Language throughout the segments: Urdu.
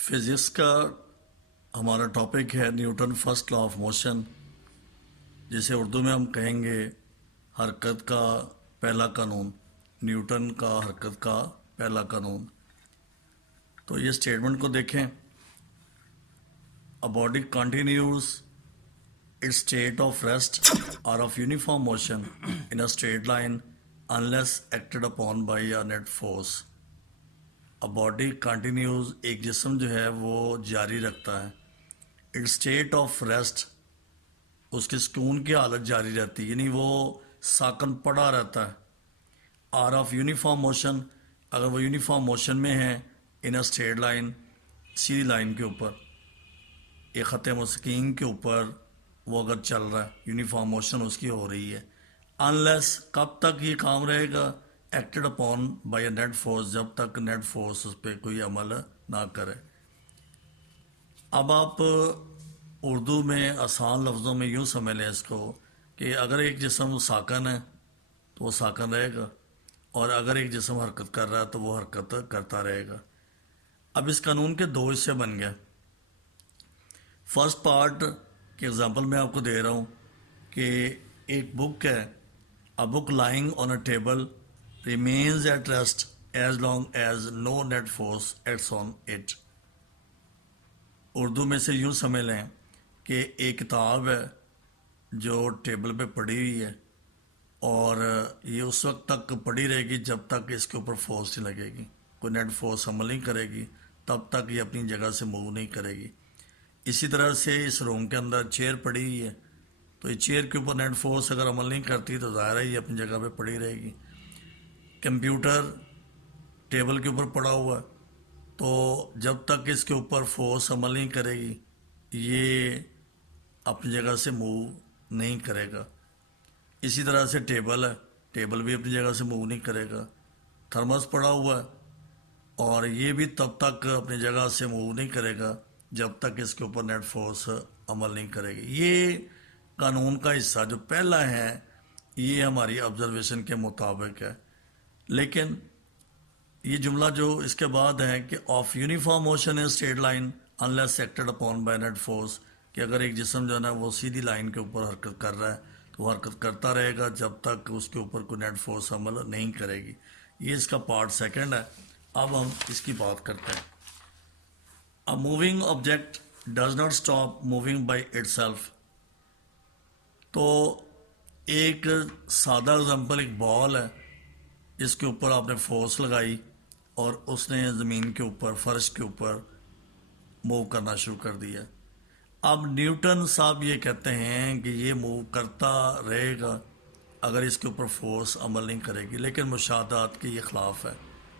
فزکس کا ہمارا ٹاپک ہے Newton first law of motion, جسے اردو میں ہم کہیں گے حرکت کا پہلا قانون، نیوٹن کا حرکت کا پہلا قانون۔ تو یہ اسٹیٹمنٹ کو دیکھیں، A body continues its state of rest or of uniform motion in a straight line unless acted upon by a net force۔ A body continues، ایک جسم جو ہے وہ جاری رکھتا ہے، its state of rest، اس کے سکون کی حالت جاری رہتی ہے، یعنی وہ ساکن پڑا رہتا ہے، اور آف یونیفارم موشن، اگر وہ یونیفارم موشن میں ہے، ان اے اسٹریٹ لائن، سیدھی لائن کے اوپر، ایک خط مستقیم کے اوپر وہ اگر چل رہا ہے، یونیفارم موشن اس کی ہو رہی ہے، انلیس، کب تک یہ کام رہے گا، acted upon by a net force, جب تک نیٹ فورس اس پہ کوئی عمل نہ کرے۔ اب آپ اردو میں آسان لفظوں میں یوں سمجھ لیں اس کو کہ اگر ایک جسم ساکن ہے تو وہ ساکن رہے گا، اور اگر ایک جسم حرکت کر رہا ہے تو وہ حرکت کرتا رہے گا۔ اب اس قانون کے دو حصے بن گئے۔ فرسٹ پارٹ کی ایگزامپل میں آپ کو دے رہا ہوں کہ ایک بک ہے، a book lying on a table remains at rest as long as no net force acts on it. Urdu میں سے یوں سمجھ لیں کہ ایک کتاب ہے جو ٹیبل پہ پڑی ہوئی ہے، اور یہ اس وقت تک پڑی رہے گی جب تک اس کے اوپر فورس نہیں لگے گی، کوئی نیٹ فورس عمل نہیں کرے گی، تب تک یہ اپنی جگہ سے موو نہیں کرے گی۔ اسی طرح سے اس روم کے اندر چیئر پڑی ہوئی ہے، تو یہ چیئر کے اوپر نیٹ فورس اگر عمل نہیں کرتی تو ظاہر ہے یہ اپنی جگہ پہ پڑی رہے گی۔ کمپیوٹر ٹیبل کے اوپر پڑا ہوا ہے، تو جب تک اس کے اوپر فورس عمل نہیں کرے گی یہ اپنی جگہ سے موو نہیں کرے گا۔ اسی طرح سے ٹیبل ہے، ٹیبل بھی اپنی جگہ سے موو نہیں کرے گا۔ تھرمس پڑا ہوا ہے، اور یہ بھی تب تک اپنی جگہ سے موو نہیں کرے گا جب تک اس کے اوپر نیٹ فورس عمل نہیں کرے گی۔ یہ قانون کا حصہ جو پہلا ہے یہ ہماری آبزرویشن کے مطابق ہے، لیکن یہ جملہ جو اس کے بعد ہے کہ of uniform motion in straight line unless acted upon by net force, کہ اگر ایک جسم جو ہے نا وہ سیدھی لائن کے اوپر حرکت کر رہا ہے تو وہ حرکت کرتا رہے گا جب تک اس کے اوپر کوئی نیٹ فورس عمل نہیں کرے گی۔ یہ اس کا پارٹ سیکنڈ ہے۔ اب ہم اس کی بات کرتے ہیں۔ A moving object does not stop moving by itself۔ تو ایک سادہ اگزامپل، ایک بال ہے، اس کے اوپر آپ نے فورس لگائی اور اس نے زمین کے اوپر، فرش کے اوپر موو کرنا شروع کر دیا۔ اب نیوٹن صاحب یہ کہتے ہیں کہ یہ موو کرتا رہے گا اگر اس کے اوپر فورس عمل نہیں کرے گی، لیکن مشاہدات کے یہ خلاف ہے۔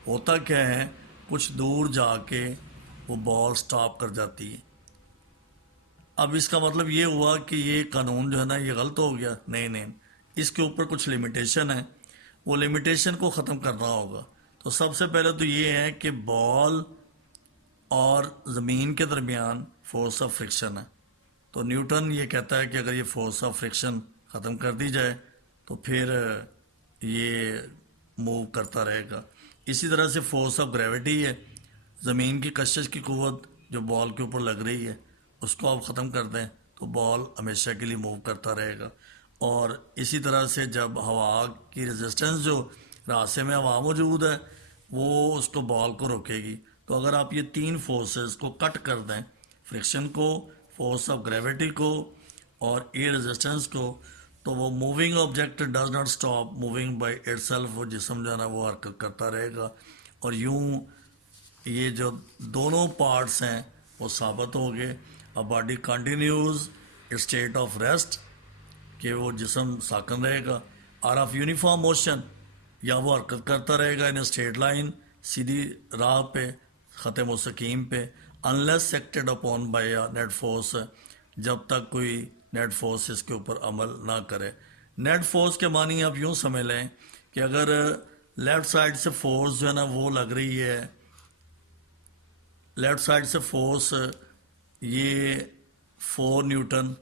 ہوتا کیا ہے، کچھ دور جا کے وہ بال سٹاپ کر جاتی ہے۔ اب اس کا مطلب یہ ہوا کہ یہ قانون جو ہے نا یہ غلط ہو گیا؟ نہیں، اس کے اوپر کچھ لمیٹیشن ہے، وہ لمیٹیشن کو ختم کرنا ہوگا۔ تو سب سے پہلے تو یہ ہے کہ بال اور زمین کے درمیان فورس آف فرکشن ہے، تو نیوٹن یہ کہتا ہے کہ اگر یہ فورس آف فرکشن ختم کر دی جائے تو پھر یہ موو کرتا رہے گا۔ اسی طرح سے فورس آف گریوٹی ہے، زمین کی کشش کی قوت جو بال کے اوپر لگ رہی ہے اس کو آپ ختم کر دیں تو بال ہمیشہ کے لیے موو کرتا رہے گا۔ اور اسی طرح سے جب ہوا کی ریزسٹنس، جو راستے میں ہوا موجود ہے وہ اس کو بال کو روکے گی، تو اگر آپ یہ تین فورسز کو کٹ کر دیں، فرکشن کو، فورس آف گریوٹی کو اور ایئر ریزسٹنس کو، تو وہ moving object does not stop moving by it self, وہ جسم جو ہے نا وہ حرکت کرتا رہے گا۔ اور یوں یہ جو دونوں پارٹس ہیں وہ ثابت ہو گئے۔ A body continues its state of rest، کہ وہ جسم ساکن رہے گا، اور آف یونیفارم موشن، یا وہ حرکت کرتا رہے گا ان اسٹریٹ لائن، سیدھی راہ پہ، خط مستقیم پہ، unless acted upon by net force, جب تک کوئی نیٹ فورس اس کے اوپر عمل نہ کرے۔ نیٹ فورس کے معنی آپ یوں سمجھ لیں کہ اگر لیفٹ سائڈ سے فورس جو ہے نا وہ لگ رہی ہے، لیفٹ سائڈ سے فورس یہ 4 نیوٹن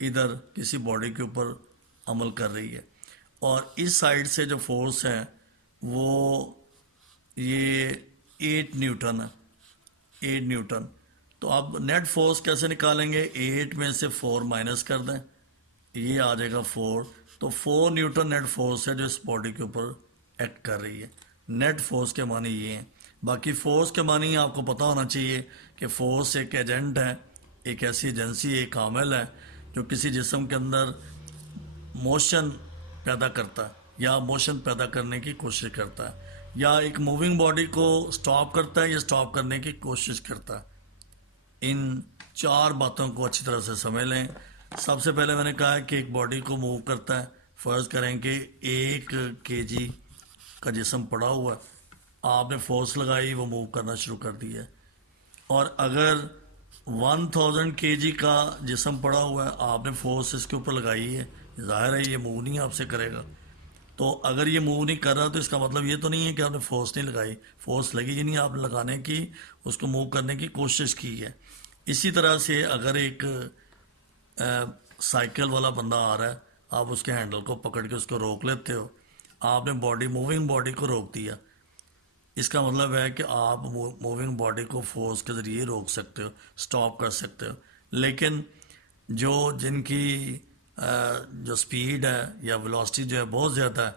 ادھر کسی باڈی کے اوپر عمل کر رہی ہے، اور اس سائڈ سے جو فورس ہے وہ یہ 8 نیوٹن ہے، 8 نیوٹن. تو اب نیٹ فورس کیسے نکالیں گے؟ 8 میں سے 4 مائنس کر دیں, یہ آ جائے گا 4. تو 4 نیوٹن نیٹ فورس ہے جو اس باڈی کے اوپر ایکٹ کر رہی ہے. نیٹ فورس کے معنی یہ ہیں. باقی فورس کے معنی آپ کو پتہ ہونا چاہیے کہ فورس ایک ایجنٹ ہے, ایک ایسی ایجنسی, ایک عامل ہے جو کسی جسم کے اندر موشن پیدا کرتا ہے یا موشن پیدا کرنے کی کوشش کرتا ہے, یا ایک موونگ باڈی کو سٹاپ کرتا ہے یا سٹاپ کرنے کی کوشش کرتا ہے. ان 4 باتوں کو اچھی طرح سے سمجھ لیں. سب سے پہلے میں نے کہا کہ ایک باڈی کو موو کرتا ہے. فرض کریں کہ 1 kg کا جسم پڑا ہوا ہے, آپ نے فورس لگائی, وہ موو کرنا شروع کر دیا ہے. اور اگر 1000 kg کا جسم پڑا ہوا ہے, آپ نے فورس اس کے اوپر لگائی ہے, ظاہر ہے یہ موو نہیں آپ سے کرے گا. تو اگر یہ موو نہیں کر رہا تو اس کا مطلب یہ تو نہیں ہے کہ آپ نے فورس نہیں لگائی, فورس لگی ہی نہیں, آپ نے لگانے کی, اس کو موو کرنے کی کوشش کی ہے. اسی طرح سے اگر ایک سائیکل والا بندہ آ رہا ہے, آپ اس کے ہینڈل کو پکڑ کے اس کو روک لیتے ہو, آپ نے موونگ باڈی کو روک دیا. اس کا مطلب ہے کہ آپ موونگ باڈی کو فورس کے ذریعے روک سکتے ہو, سٹاپ کر سکتے ہو. لیکن جن کی جو سپیڈ ہے یا ویلوسٹی جو ہے بہت زیادہ ہے,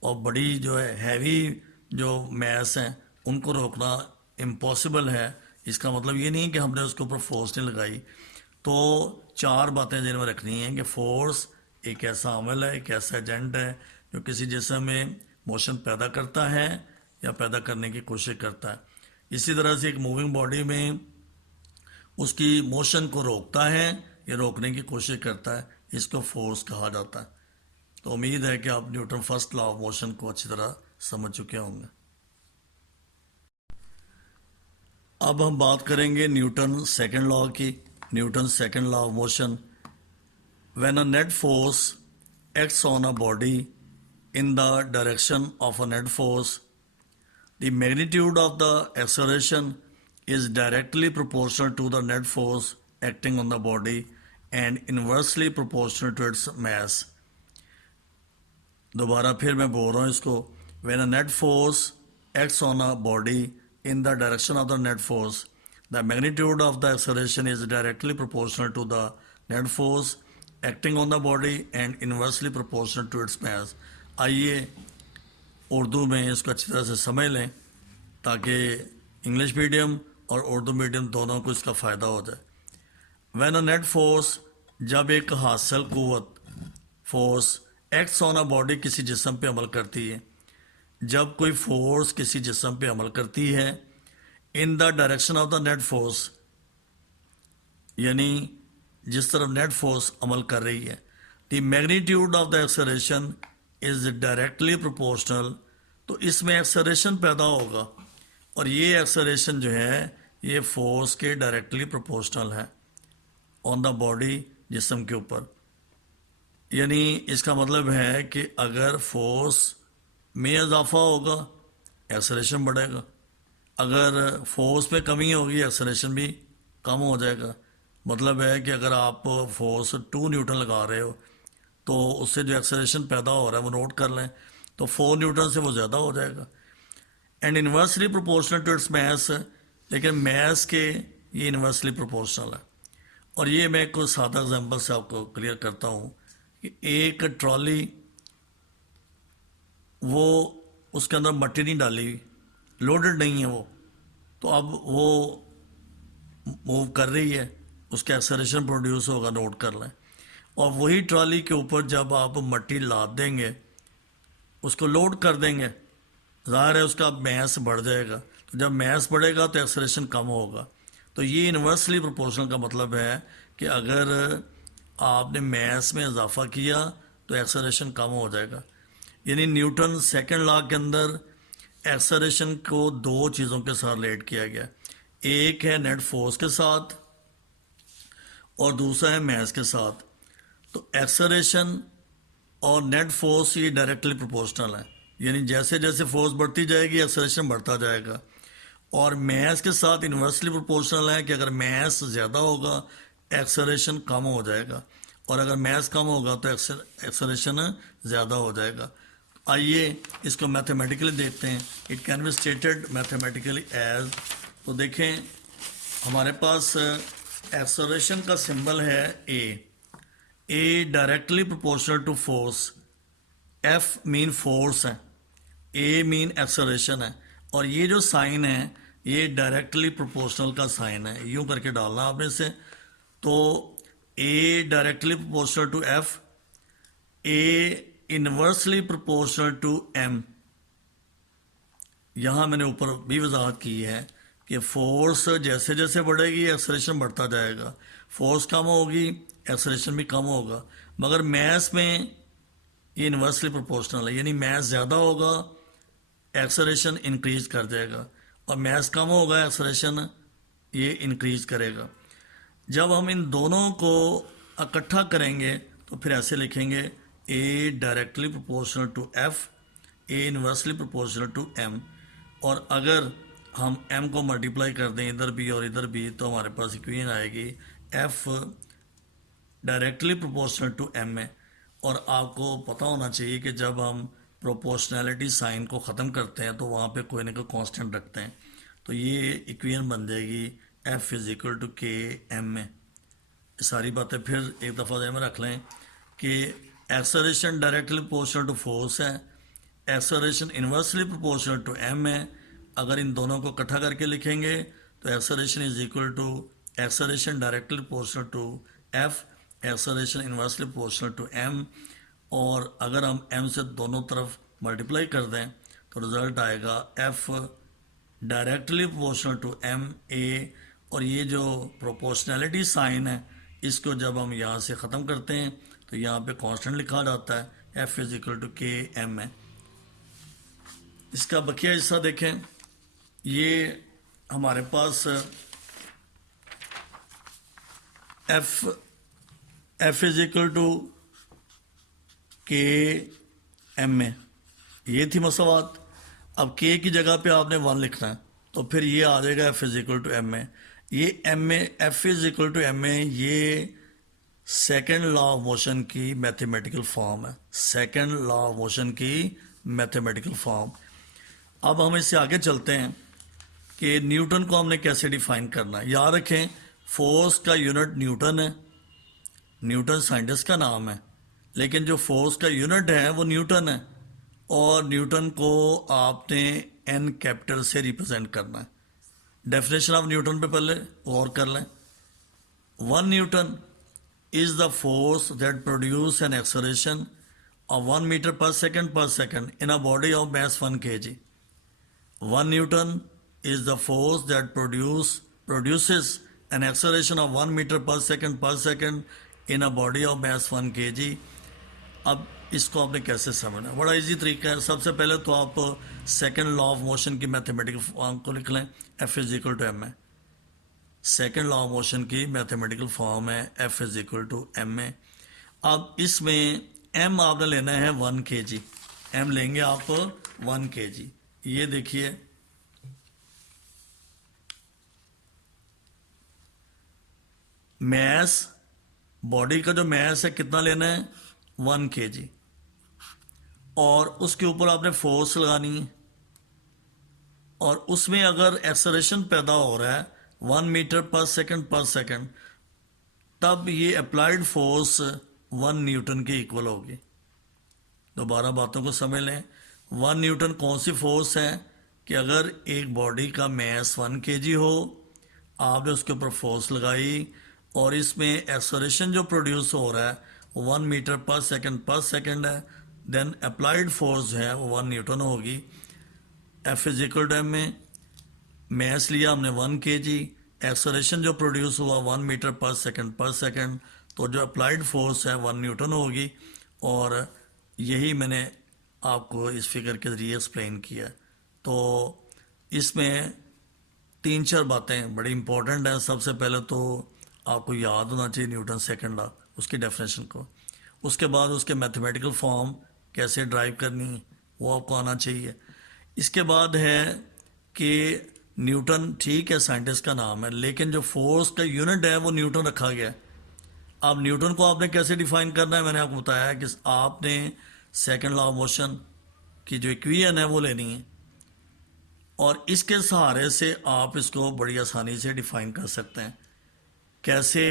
اور بڑی جو ہے ہیوی جو میس ہیں, ان کو روکنا امپاسبل ہے. اس کا مطلب یہ نہیں کہ ہم نے اس کے اوپر فورس نہیں لگائی. تو 4 باتیں جن میں رکھنی ہیں کہ فورس ایک ایسا عمل ہے, ایک ایسا ایجنٹ ہے جو کسی جسم میں موشن پیدا کرتا ہے یا پیدا کرنے کی کوشش کرتا ہے. اسی طرح سے ایک موونگ باڈی میں اس کی موشن کو روکتا ہے یا روکنے کی کوشش کرتا ہے, اس کو فورس کہا جاتا ہے. تو امید ہے کہ آپ Newton first law of motion کو اچھی طرح سمجھ چکے ہوں گے. اب ہم بات کریں گے نیوٹن سیکنڈ لا کی. Newton second law of motion. When a net force acts on a body in the direction of a net force, the magnitude of the acceleration is directly proportional to the net force acting on the body and inversely proportional to its mass. دوبارہ پھر میں بول رہا ہوں اس کو. when a net force acts on a body in the direction of the net force, the magnitude of the acceleration is directly proportional to the net force acting on the body and inversely proportional to its mass. آئیے اردو میں اس کو اچھی طرح سے سمجھ لیں تاکہ انگلش میڈیم اور اردو میڈیم دونوں کو اس کا فائدہ ہو جائے. وین اے نیٹ فورس, جب ایک حاصل قوت force acts on a body کسی جسم پہ عمل کرتی ہے, جب کوئی فورس کسی جسم پہ عمل کرتی ہے in the direction of the net force, یعنی جس طرف نیٹ فورس عمل کر رہی ہے, the magnitude of the acceleration is directly proportional, تو اس میں ایکسلریشن پیدا ہوگا, اور یہ ایکسلریشن جو ہے یہ فورس کے ڈائریکٹلی پروپورشنل ہے آن دا باڈی, جسم کے اوپر. یعنی اس کا مطلب ہے کہ اگر فورس میں اضافہ ہوگا ایکسلریشن بڑھے گا, اگر فورس میں کمی ہوگی ایکسلریشن بھی کم ہو جائے گا. مطلب ہے کہ اگر آپ فورس 2 نیوٹن لگا رہے ہو تو اس سے جو ایکسلریشن پیدا ہو رہا ہے وہ نوٹ کر لیں, تو 4 نیوٹن سے وہ زیادہ ہو جائے گا. And inversely proportional to its mass, لیکن میس کے یہ انورسلی پروپورشنل ہے. اور یہ میں ایک سادہ ایگزامپل سے آپ کو کلیئر کرتا ہوں کہ ایک ٹرالی, وہ اس کے اندر مٹی نہیں ڈالی ہوئی, لوڈڈ نہیں ہے وہ, تو اب وہ موو کر رہی ہے, اس کا ایکسلریشن پروڈیوس ہوگا, نوٹ کر لیں. اور وہی ٹرالی کے اوپر جب آپ مٹی لاد دیں گے, اس کو لوڈ کر دیں گے, ظاہر ہے اس کا میس بڑھ جائے گا, تو جب میس بڑھے گا تو ایکسلریشن کم ہوگا. تو یہ انورسلی پروپورشنل کا مطلب ہے کہ اگر آپ نے میس میں اضافہ کیا تو ایکسلریشن کم ہو جائے گا. یعنی نیوٹن سیکنڈ لا کے اندر ایکسلریشن کو 2 چیزوں کے ساتھ ریلیٹ کیا گیا, ایک ہے نیٹ فورس کے ساتھ اور دوسرا ہے میس کے ساتھ. تو ایکسلریشن اور نیٹ فورس یہ ڈائریکٹلی پروپورشنل ہے, یعنی جیسے جیسے فورس بڑھتی جائے گی ایکسلریشن بڑھتا جائے گا. اور میس کے ساتھ انورسلی پروپورشنل ہے کہ اگر میس زیادہ ہوگا ایکسلریشن کم ہو جائے گا, اور اگر میس کم ہوگا تو ایکسلریشن زیادہ ہو جائے گا. آئیے اس کو میتھمیٹیکلی دیکھتے ہیں. It can be stated mathematically as تو دیکھیں ہمارے پاس ایکسلریشن کا سمبل ہے A directly proportional to force, F مین فورس ہے، اے مین ایکسلریشن ہے، اور یہ جو سائن ہے یہ ڈائریکٹلی پروپورشنل کا سائن ہے، یوں کر کے ڈالنا آپ نے سے. تو A directly proportional to F, A inversely proportional to M. یہاں میں نے اوپر بھی وضاحت کی ہے کہ فورس جیسے جیسے بڑھے گی ایکسلریشن بڑھتا جائے گا، فورس کم ہوگی ایکسلریشن بھی کم ہوگا، مگر میس میں یہ انورسلی پروپورشنل ہے، یعنی میس زیادہ ہوگا ایکسلریشن انکریز کر دے گا، اور میس کم ہوگا ایکسلریشن یہ انکریز کرے گا. جب ہم ان دونوں کو اکٹھا کریں گے تو پھر ایسے لکھیں گے A directly proportional to F, A inversely proportional to M. اور اگر ہم ایم کو ملٹیپلائی کر دیں ادھر بھی اور ادھر بھی تو ہمارے پاس ایکویشن آئے گی F directly proportional to M میں. اور آپ کو پتہ ہونا چاہیے کہ جب ہم پروپورشنالٹی سائن کو ختم کرتے ہیں تو وہاں پہ کوئی نہ کوئی کانسٹنٹ رکھتے ہیں، تو یہ ایکویشن بن جائے گی ایف از اکول ٹو کے ایم میں. ساری باتیں پھر ایک دفعہ ذہن میں رکھ لیں کہ acceleration directly proportional to force ہے، acceleration inversely proportional to M ہے. اگر ان دونوں کو اکٹھا کر کے لکھیں گے تو acceleration is equal to acceleration directly proportional to F, acceleration inversely proportional to M. اور اگر ہم ایم سے دونوں طرف ملٹیپلائی کر دیں تو رزلٹ آئے گا F directly proportional to M A. اور یہ جو پروپورشنلٹی سائن ہے اس کو جب ہم یہاں سے ختم کرتے ہیں تو یہاں پہ کانسٹنٹ لکھا جاتا ہے ایف از اکول ٹو کے ایم ہے. اس کا بقیہ حصہ دیکھیں، یہ ہمارے پاس ایف از اکول ٹو کے ایم میں یہ تھی مساوات. اب کے کی جگہ پہ آپ نے 1 لکھنا ہے تو پھر یہ آ جائے گا F is equal to M میں. یہ ایم میں F is equal to M میں یہ سیکنڈ لا آف موشن کی میتھمیٹیکل فارم ہے، سیکنڈ لا آف موشن کی میتھمیٹیکل فارم. اب ہم اس سے آگے چلتے ہیں کہ نیوٹن کو ہم نے کیسے ڈیفائن کرنا ہے. یاد رکھیں فورس کا یونٹ نیوٹن ہے، نیوٹن سائنٹسٹ کا نام ہے، لیکن جو فورس کا یونٹ ہے وہ نیوٹن ہے، اور نیوٹن کو آپ نے این کیپٹل سے ریپرزینٹ کرنا ہے. ڈیفینیشن آف نیوٹن پہ پہلے غور کر لیں. 1 Newton is the force that produce an acceleration of 1 meter per second in a body of mass 1 kg. 1 Newton is the force that produces an acceleration of 1 meter per second in a body of mass 1 kg. اب اس کو آپ نے کیسے سمجھنا ہے؟ بڑا ایزی طریقہ ہے. سب سے پہلے تو آپ سیکنڈ لا آف موشن کی میتھمیٹیکل فارم کو لکھ لیں، F is equal to M ہے. سیکنڈ لا آف موشن کی میتھمیٹیکل فارم ہے F is equal to M میں. اب اس میں ایم آپ نے لینا ہے 1 کے جی، ایم لیں گے آپ 1 کے جی. یہ دیکھیے میس، باڈی کا جو میس ہے کتنا لینا ہے 1 کے جی، اور اس کے اوپر آپ نے فورس لگانی ہے، اور اس میں اگر ایکسلریشن پیدا ہو رہا ہے 1 میٹر پر سیکنڈ تب یہ اپلائیڈ فورس 1 نیوٹن کے ایکول ہوگی. دوبارہ باتوں کو سمجھ لیں. 1 نیوٹن کون سی فورس ہے کہ اگر ایک باڈی کا میس 1 کے جی ہو، آپ نے اس کے اوپر فورس لگائی اور اس میں ایکسلریشن جو پروڈیوس ہو رہا ہے 1 میٹر پر سیکنڈ ہے، دین اپلائیڈ فورس ہے وہ 1 نیوٹن ہوگی. F is equal to M میں میس لیا ہم نے 1 کے جی، ایکسلریشن جو پروڈیوس ہوا 1 میٹر پر سیکنڈ، تو جو اپلائیڈ فورس ہے 1 نیوٹن ہوگی. اور یہی میں نے آپ کو اس فگر کے ذریعے ایکسپلین کیا. تو اس میں 3-4 باتیں بڑی امپورٹنٹ ہیں. سب سے پہلے تو آپ کو یاد ہونا چاہیے نیوٹن سیکنڈ لا، اس کی ڈیفینیشن کو. اس کے بعد اس کے میتھمیٹیکل فارم کیسے ڈرائیو کرنی وہ آپ کو آنا چاہیے. اس کے بعد ہے کہ نیوٹن ٹھیک ہے سائنٹسٹ کا نام ہے، لیکن جو فورس کا یونٹ ہے وہ نیوٹن رکھا گیا ہے. اب نیوٹن کو آپ نے کیسے ڈیفائن کرنا ہے؟ میں نے آپ کو بتایا کہ آپ نے سیکنڈ لا آف موشن کی جو ایکویشن ہے وہ لینی ہے، اور اس کے سہارے سے آپ اس کو بڑی آسانی سے ڈیفائن کر سکتے ہیں. کیسے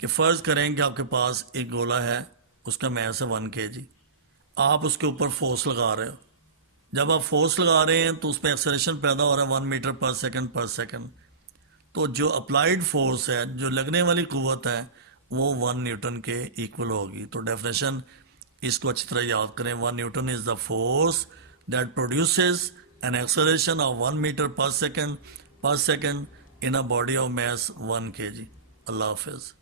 کہ فرض کریں کہ آپ کے پاس ایک گولا ہے, اس کا میس ہے 1 kg. آپ اس کے اوپر فورس لگا رہے ہو. جب آپ فورس لگا رہے ہیں تو اس پہ ایکسلریشن پیدا ہو رہا ہے 1 میٹر پر سیکنڈ. تو جو اپلائیڈ فورس ہے, جو لگنے والی قوت ہے, وہ 1 نیوٹن کے ایکول ہوگی. تو ڈیفینیشن اس کو اچھی طرح یاد کریں. 1 Newton is the force that produces an acceleration of 1 meter per second in a body of mass 1 kg. اللہ حافظ.